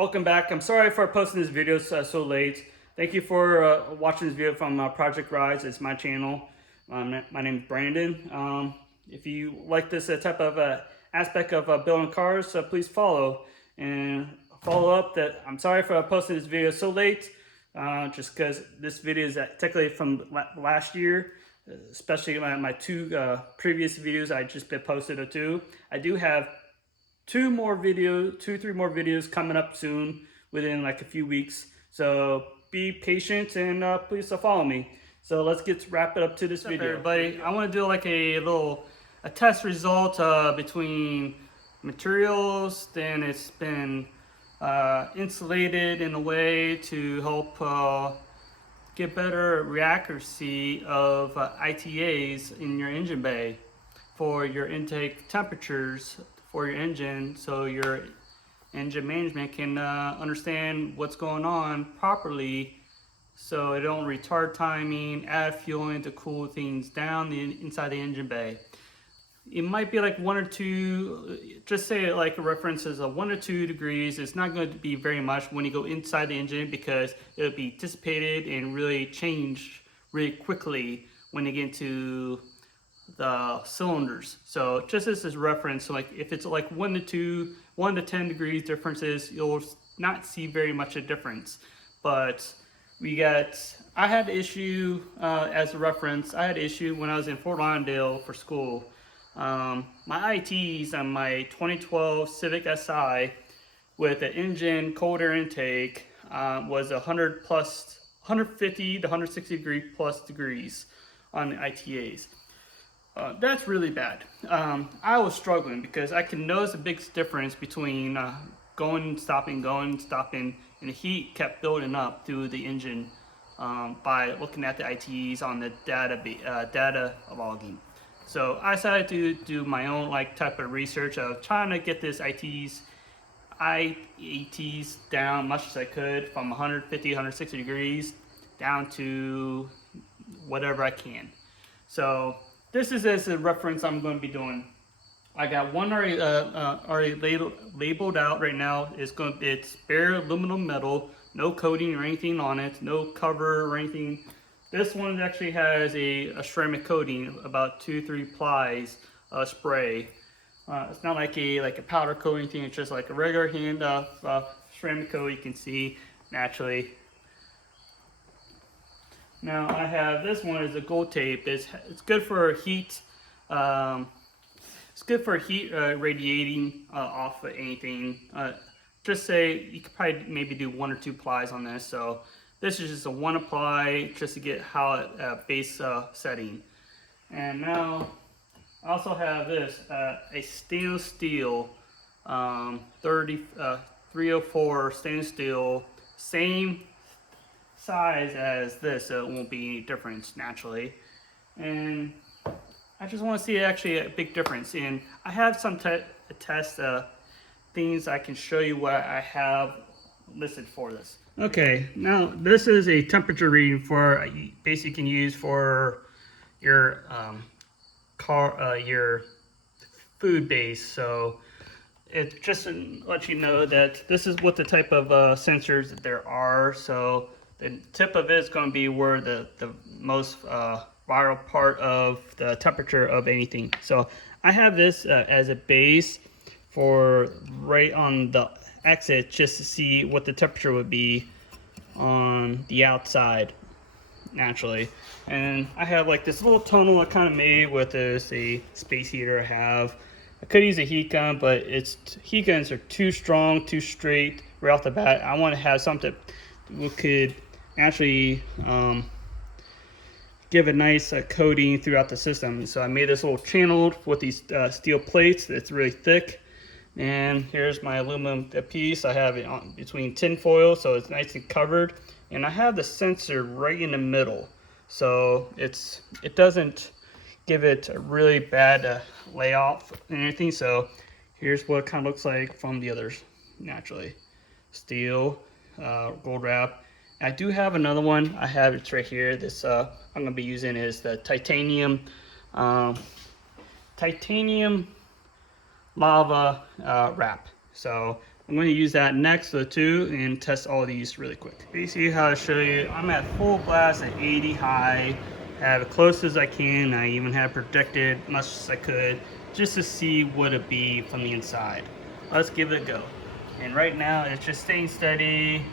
Welcome back. I'm sorry for posting this video so late. Thank you for watching this video from Project Rise. It's my channel. My name is Brandon. If you like this type of aspect of building cars, please follow and follow up. That I'm sorry for posting this video so late, just because this video is technically from last year, especially my two previous videos I just posted or two. I do have three more videos coming up soon within like a few weeks. So be patient and please follow me. So let's wrap it up to this video. Everybody, I want to do like a test result between materials. Then it's been insulated in a way to help get better reaccuracy of ITAs in your engine bay for your intake temperatures for your engine, so your engine management can understand what's going on properly, so it don't retard timing, add fuel in to cool things down inside the engine bay. It might be like 1 or 2, just say like a reference is 1 or 2 degrees. It's not going to be very much when you go inside the engine, because it'll be dissipated and really change really quickly when you get into the cylinders. So just as a reference, so like if it's like 1 to 10 degrees differences, you'll not see very much a difference. But I had an issue as a reference. I had an issue when I was in Fort Lauderdale for school. My ITs on my 2012 Civic Si with the engine cold air intake was 150 to 160 degrees on the ITAs. That's really bad. I was struggling because I can notice a big difference between going, stopping, and the heat kept building up through the engine by looking at the ITs on the data logging. So I decided to do my own type of research of trying to get this IATs down much as I could, from 150, 160 degrees down to whatever I can. So this is as a reference I'm going to be doing. I got one already labeled out right now. It's bare aluminum metal, no coating or anything on it, no cover or anything. This one actually has a ceramic coating, about 2-3 plies spray. It's not like a powder coat or anything. It's just like a regular hand ceramic coat. You can see naturally. Now I have this one is a gold tape. It's good for heat. It's good for heat radiating off of anything. Just say you could probably maybe do 1 or 2 plies on this. So this is just a 1 apply just to get how base setting. And now I also have this a stainless steel 304 stainless steel, same size as this, so it won't be any difference naturally. And I just want to see actually a big difference. And I have some test things I can show you what I have listed for this. Okay, now this is a temperature reading for basically you can use for your your food base. So it just lets you know that this is what the type of sensors that there are. So the tip of it is going to be where the most vital part of the temperature of anything. So I have this as a base for right on the exit, just to see what the temperature would be on the outside naturally. And I have like this little tunnel I kind of made with this a space heater I have. I could use a heat gun, but heat guns are too strong, too straight right off the bat. I want to have something that could actually give a nice coating throughout the system. So I made this little channel with these steel plates that's really thick. And here's my aluminum piece. I have it on between tin foil, so it's nicely covered. And I have the sensor right in the middle, so it doesn't give it a really bad layoff and anything. So here's what it kind of looks like from the others naturally. Steel, gold wrap. I do have another one. I have it right here. This I'm going to be using is the titanium lava wrap. So I'm going to use that next to the two and test all these really quick. Basically how I show you, I'm at full blast at 80 high, have it close as I can. I even have projected much as I could just to see what it'd be from the inside. Let's give it a go. And right now it's just staying steady.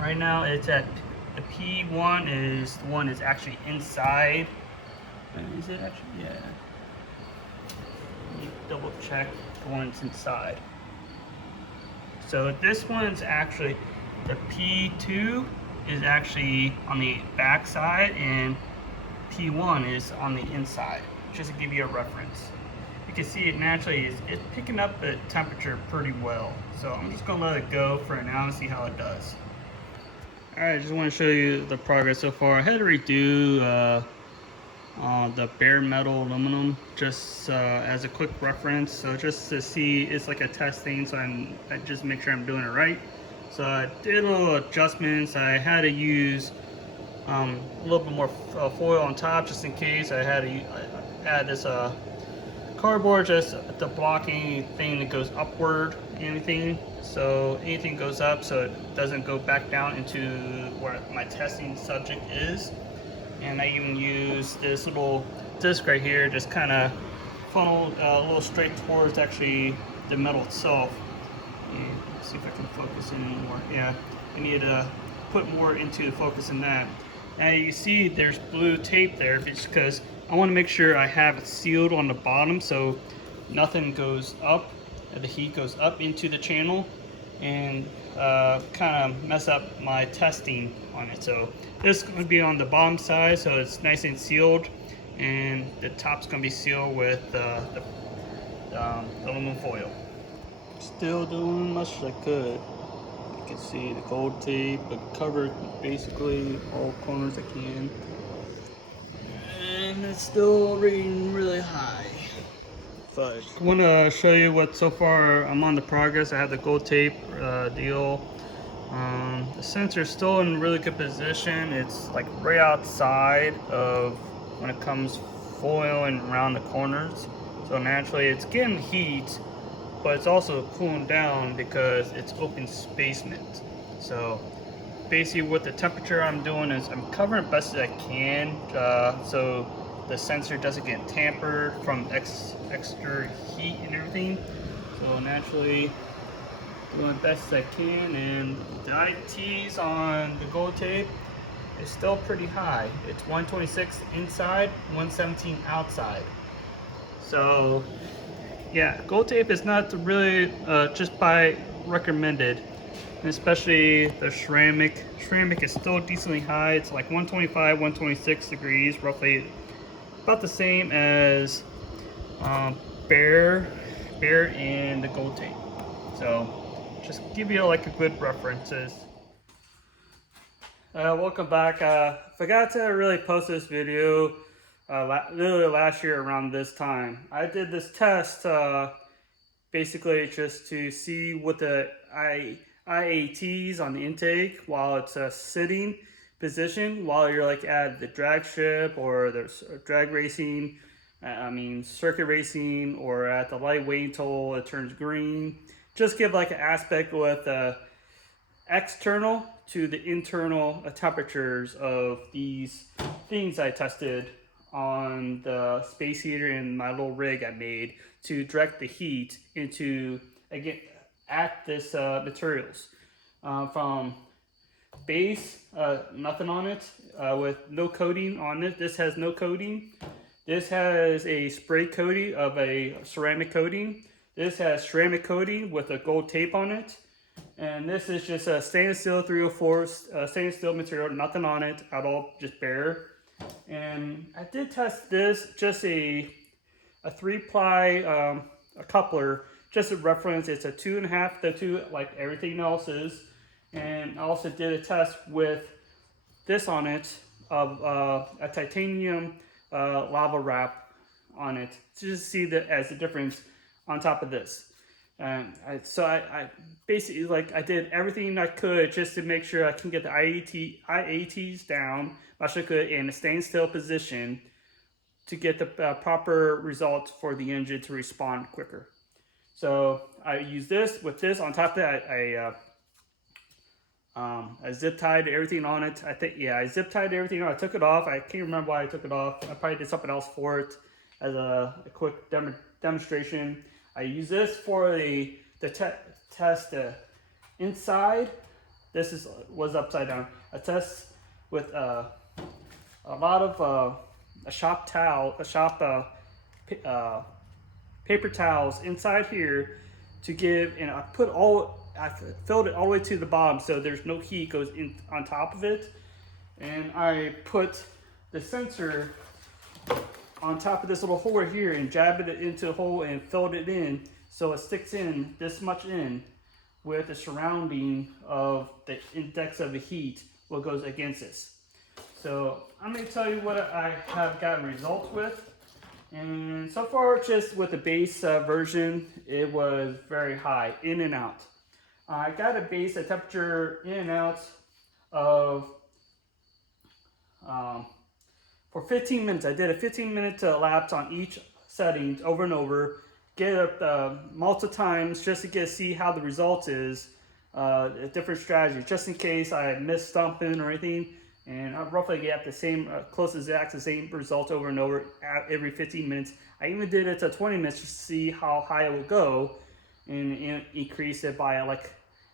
Right now it's at the P1 is the one is actually inside. Is it actually? Yeah. Let me double check the one's inside. So this one's actually, the P2 is actually on the back side and P1 is on the inside, just to give you a reference. You can see it naturally it's picking up the temperature pretty well. So I'm just gonna let it go for now and see how it does. All right, I just want to show you the progress so far. I had to redo the bare metal aluminum just as a quick reference, so just to see, it's like a test thing, so I just make sure I'm doing it right. So I did a little adjustments. I had to use a little bit more foil on top just in case. I had to add this cardboard just to block anything that goes upward, anything. So anything goes up so it doesn't go back down into where my testing subject is. And I even use this little disc right here, just kind of funneled a little straight towards actually the metal itself. And let's see if I can focus in more. Yeah, I need to put more into the focus in that. And you see there's blue tape there because I want to make sure I have it sealed on the bottom so nothing goes up, the heat goes up into the channel and kind of mess up my testing on it. So this is going to be on the bottom side, so it's nice and sealed, and the top's going to be sealed with the aluminum foil. Still doing much as I could. You can see the gold tape, but covered basically all corners I can, and it's still reading really high. I want to show you what so far I'm on the progress. I have the gold tape deal. The sensor is still in really good position. It's like right outside of when it comes foiling around the corners. So naturally it's getting heat, but it's also cooling down because it's open spacement. So basically what the temperature I'm doing is I'm covering best as I can so the sensor doesn't get tampered from extra heat and everything. So naturally doing the best as I can, and the ITs on the gold tape is still pretty high. It's 126 inside, 117 outside. So yeah, gold tape is not really just by recommended, and especially the ceramic. Ceramic is still decently high. It's like 125, 126 degrees, roughly about the same as bare and the gold tape. So just give you like a good references. Welcome back. Forgot to really post this video literally last year around this time. I did this test basically just to see what the IATs on the intake while it's sitting position, while you're like at the drag strip or there's drag racing, circuit racing, or at the light wait until it turns green. Just give like an aspect with external to the internal temperatures of these things I tested on the space heater and my little rig I made to direct the heat into, again, at this materials. From base, nothing on it, with no coating on it. This has no coating. This has a spray coating of a ceramic coating. This has ceramic coating with a gold tape on it. And this is just a stainless steel 304 stainless steel material, nothing on it at all, just bare. And I did test this, just a 3-ply a coupler, just a reference. It's a 2.5 to 2 like everything else is. And I also did a test with this on it of a titanium lava wrap on it, to just see that as a difference on top of this. So I basically, like, I did everything I could just to make sure I can get the IATs down much as I could in a stainless steel position to get the proper results for the engine to respond quicker. So I use this with this on top of that. I zip tied everything on it. I think, yeah, I zip tied everything on. I took it off. I can't remember why I took it off. I probably did something else for it as a quick demonstration. I use this for the test inside. This was upside down. A test with a lot of a shop paper towels inside here to give, and I filled it all the way to the bottom so there's no heat goes in on top of it. And I put the sensor on top of this little hole right here and jabbed it into a hole and filled it in so it sticks in this much in with the surrounding of the index of the heat what goes against this. So I'm going to tell you what I have gotten results with. And so far, just with the base version, it was very high, in and out. I got a temperature in and out of, for 15 minutes. I did a 15-minute lapse on each setting over and over. Get it multiple times just to see how the result is, different strategies, just in case I missed something or anything. And I roughly get the same, close to the same result over and over every 15 minutes. I even did it to 20 minutes just to see how high it would go and increase it by like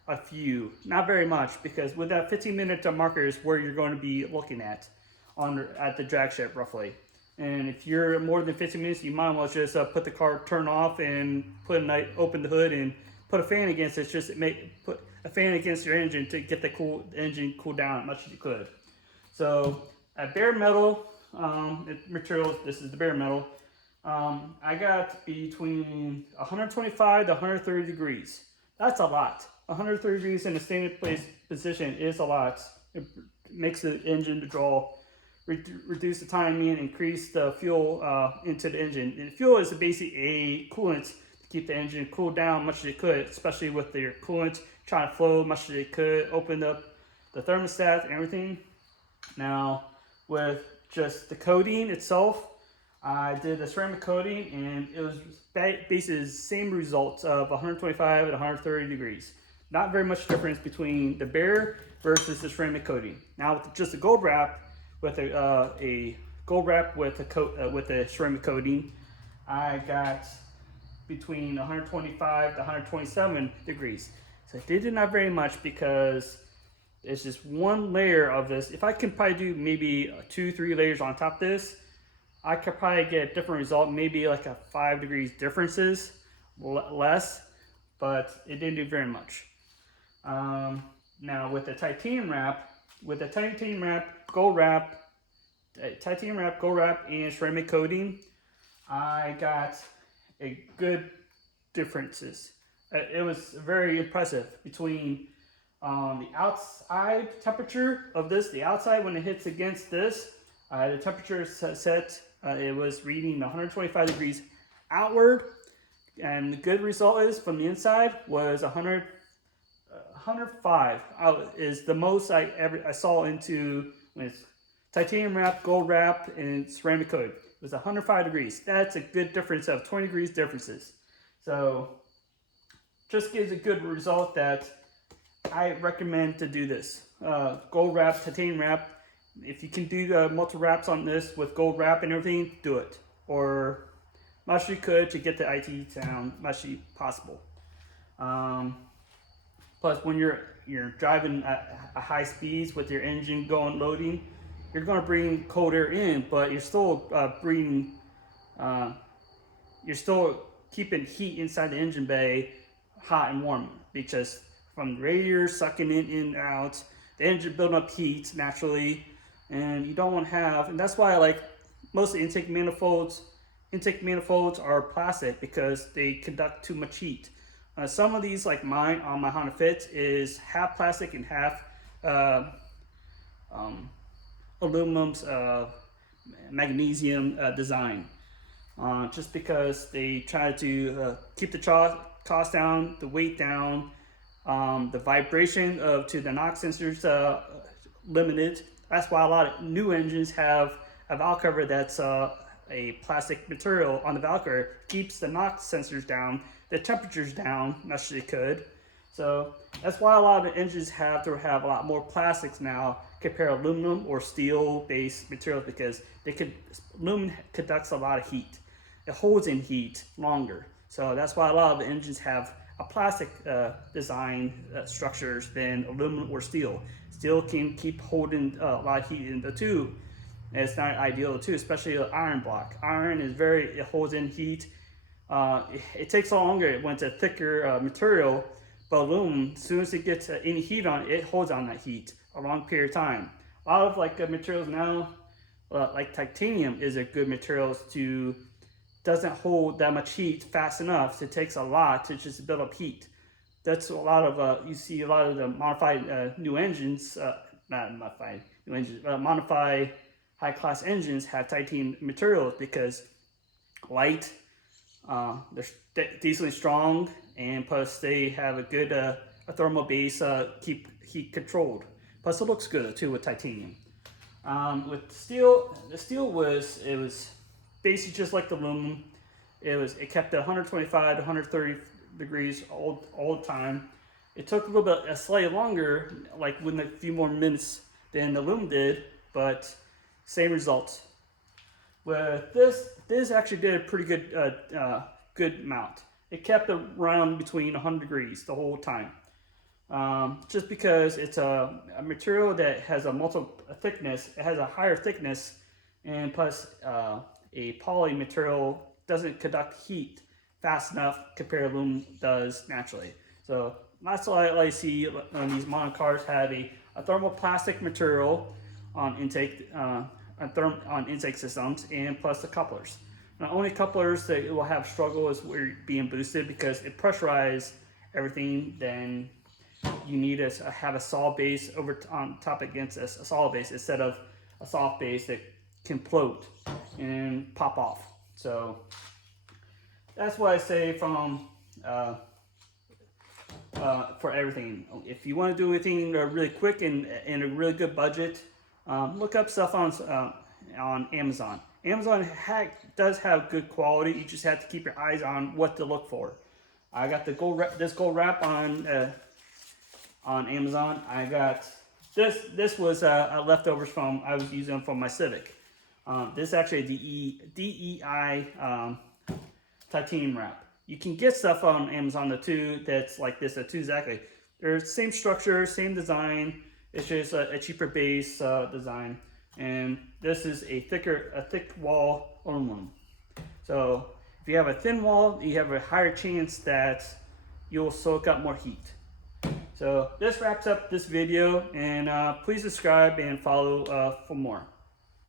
a few. Not very much, because with that 15-minute marker is where you're going to be looking at the drag strip roughly. And if you're more than 15 minutes, you might as well just put the car, turn off, and open the hood and put a fan against it. Just put a fan against your engine to get the engine cool down as much as you could. So at bare metal material, this is the bare metal. I got between 125 to 130 degrees. That's a lot. 130 degrees in a standing place position is a lot. It makes the engine to draw, reduce the timing, increase the fuel into the engine. And fuel is basically a coolant to keep the engine cooled down as much as it could, especially with your coolant trying to flow as much as it could, open up the thermostat and everything. Now, with just the coating itself, I did the ceramic coating, and it was basically the same results of 125 and 130 degrees. Not very much difference between the bare versus the ceramic coating. Now, with just a gold wrap, with a gold wrap with a ceramic coating, I got between 125 to 127 degrees. So it did not very much because it's just one layer of this. If I can probably do maybe 2-3 layers on top of this, I could probably get a different result, maybe like a 5 degrees differences less, but it didn't do very much. Now with the titanium wrap, gold wrap, and ceramic coating, I got a good differences. It was very impressive between the outside temperature of this, the outside when it hits against this, the temperature set, it was reading 125 degrees outward, and the good result is from the inside was 105 is the most I saw into when it's titanium wrap, gold wrap, and ceramic coating. It was 105 degrees. That's a good difference of 20 degrees differences. So just gives a good result that I recommend to do this. Gold wrap, titanium wrap. If you can do multiple wraps on this with gold wrap and everything, do it. Or much as you could to get the IT down much as possible. Plus, when you're driving at high speeds with your engine loading, you're going to bring cold air in, but you're still you're still keeping heat inside the engine bay hot and warm, because from the radiator sucking in and out, the engine building up heat naturally, and you don't want to have, and that's why I like most of the intake manifolds. Intake manifolds are plastic because they conduct too much heat. Some of these, like mine on my Honda Fit, is half plastic and half aluminum's magnesium design. Just because they try to keep the cost down, the weight down, the vibration to the NOx sensors limited. That's why a lot of new engines have a valve cover that's a plastic material on the valve cover keeps the NOx sensors down, the temperatures down much as it could. So that's why a lot of engines have to have a lot more plastics now compared to aluminum or steel-based materials, because aluminum conducts a lot of heat. It holds in heat longer. So that's why a lot of engines have a plastic design structures than aluminum or steel. Steel can keep holding a lot of heat in the tube. And it's not ideal too, especially an iron block. Iron is it holds in heat. It takes longer when it's a thicker material, but aluminum, as soon as it gets any heat on it, it holds on that heat a long period of time. A lot of materials now, like titanium, is a good material doesn't hold that much heat fast enough. So it takes a lot to just build up heat. That's a lot of you see a lot of the modified new engines, not modified new engines, modified high-class engines have titanium materials because light, they're decently strong, and plus they have a good a thermal base, keep heat controlled. Plus it looks good too with titanium. With steel, the steel was basically just like the aluminum. It kept 125 to 130 degrees all the time. It took a little bit slightly longer, like within a few more minutes than the aluminum did, but same results. With this actually did a pretty good amount. It kept around between 100 degrees the whole time. Just because it's a material that has a multiple thickness, it has a higher thickness, and plus a poly material doesn't conduct heat fast enough compared to aluminum does naturally. So that's why I see when these modern cars have a thermoplastic material on intake systems, and plus the couplers. Not only couplers that will have struggle is where being boosted because it pressurizes everything. Then you need to have a solid base on top against a solid base instead of a soft base that can float and pop off. So that's why I say for everything. If you want to do anything really quick and a really good budget, look up stuff on Amazon. Amazon does have good quality. You just have to keep your eyes on what to look for. I got this gold wrap on Amazon. I got this was leftovers from I was using from my Civic. This is actually a DEI titanium wrap. You can get stuff on Amazon too that's like this too exactly. They're the same structure, same design. It's just a cheaper base design, and this is a thick wall aluminum. So if you have a thin wall, you have a higher chance that you'll soak up more heat. So this wraps up this video, and please subscribe and follow for more.